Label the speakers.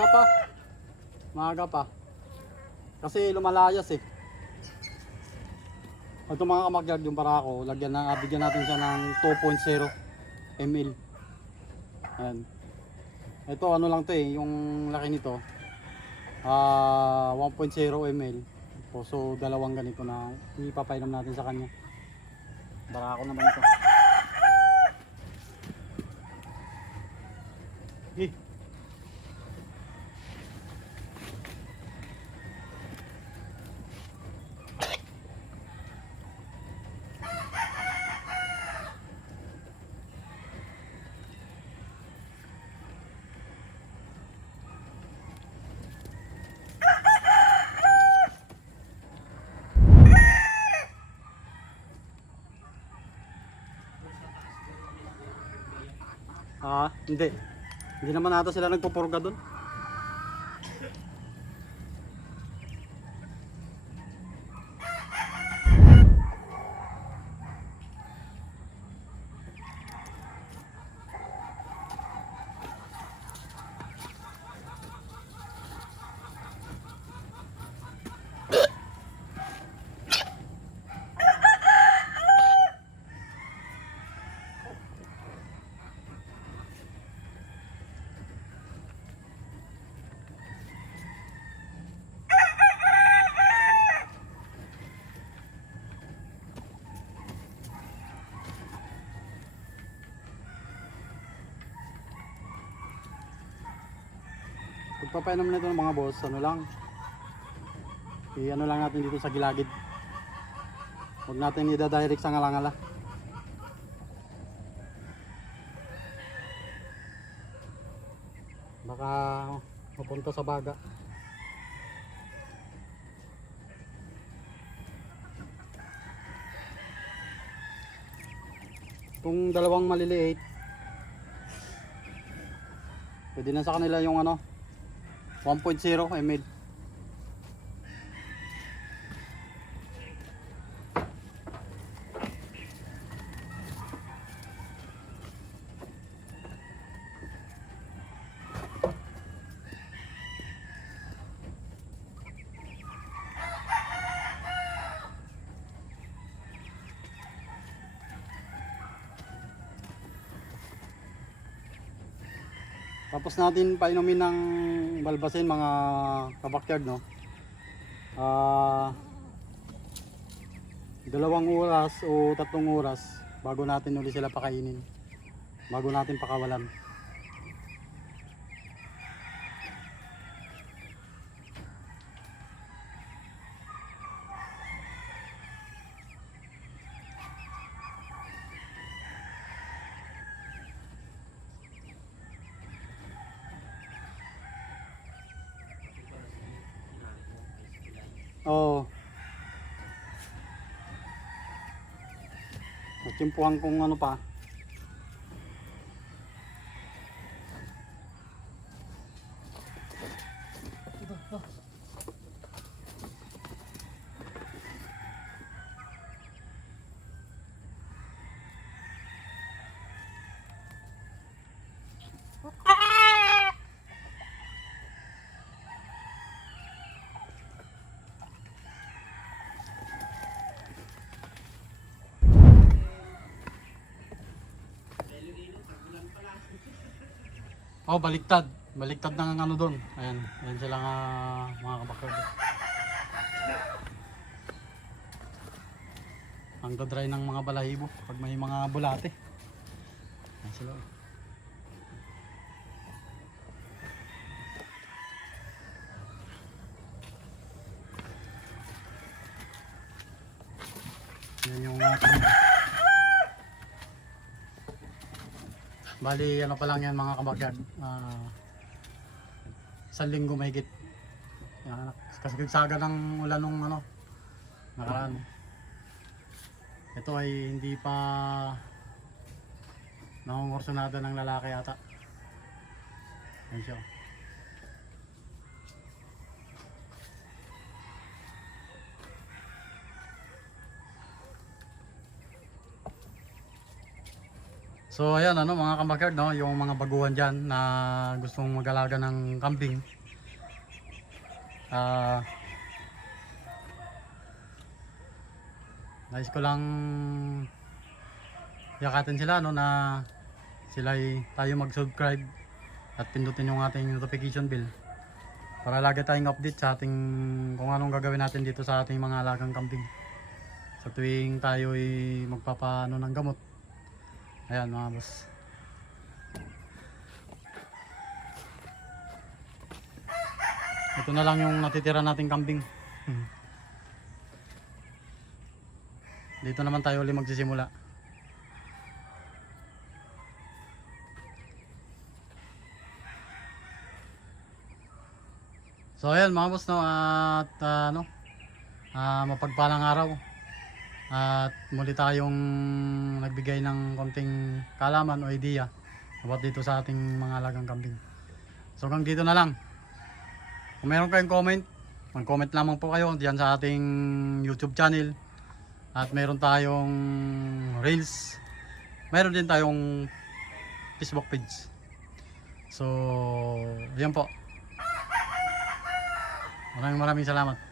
Speaker 1: Maaga pa. Maaga pa. Kasi lumalayas eh. Ito mga kamagyard yung barako, lagyan na, bigyan natin siya ng 2.0 ml. Ayan. Ito ano lang to eh, yung laki nito. Ah, 1.0 ml. So, so dalawang ganito na ipapainom natin sa kanya. Barako naman ito. Eh. Ah, hindi. Hindi naman ata sila nagpupurga doon. Pagpapainom nito ng mga boss, ano lang. I-ano lang natin dito sa gilagid. Huwag natin i-direct sa ngalangala. Baka mapunta sa baga. Kung dalawang maliliit, pwede na sa kanila yung ano, 1.0 ml. Tapos natin painumin ng balbasin mga kabakyard no. Ah dalawang oras o tatlong oras bago natin uli sila pakainin. Bago natin pakawalan. Natimpuhan kung ano pa. Oh, baliktad. Baliktad ng ano doon. Ayan, ayan sila nga mga kabakyard. Ang dry ng mga balahibo pag may mga bulate. Ayan sila. oh. Yan yung ating Bali, ano pa lang yan mga kabakyard. Ah, isang linggo mahigit. Yan, kasi saga ng ulan nung ano, nakaraan. Ito ay hindi pa nangungursunada ng lalaki yata. Yan siya. So ayan ano mga kabakard no, yung mga baguhan diyan na gustong mag-alaga ng kambing. Ah Nais ko lang yakatin sila no na sila ay tayo mag-subscribe at pindutin yung ating notification bell para lagi tayong update sa ating kung anong gagawin natin dito sa ating mga alagang kambing sa tuwing tayo ay magpapaano ng gamot ayan mga boss. Ito na lang yung natitira nating kambing. Hmm. dito naman tayo ulit magsisimula. So ayan mga boss no at ah, ano ah, mapagpalang araw at muli tayong nagbigay ng konting kalaman o idea about dito sa ating mga alagang kambing. So hanggang dito na lang. Kung meron kayong comment, mag-comment lamang po kayo diyan sa ating YouTube channel. At meron tayong Reels. Meron din tayong Facebook page. So, yan po. Maraming maraming salamat.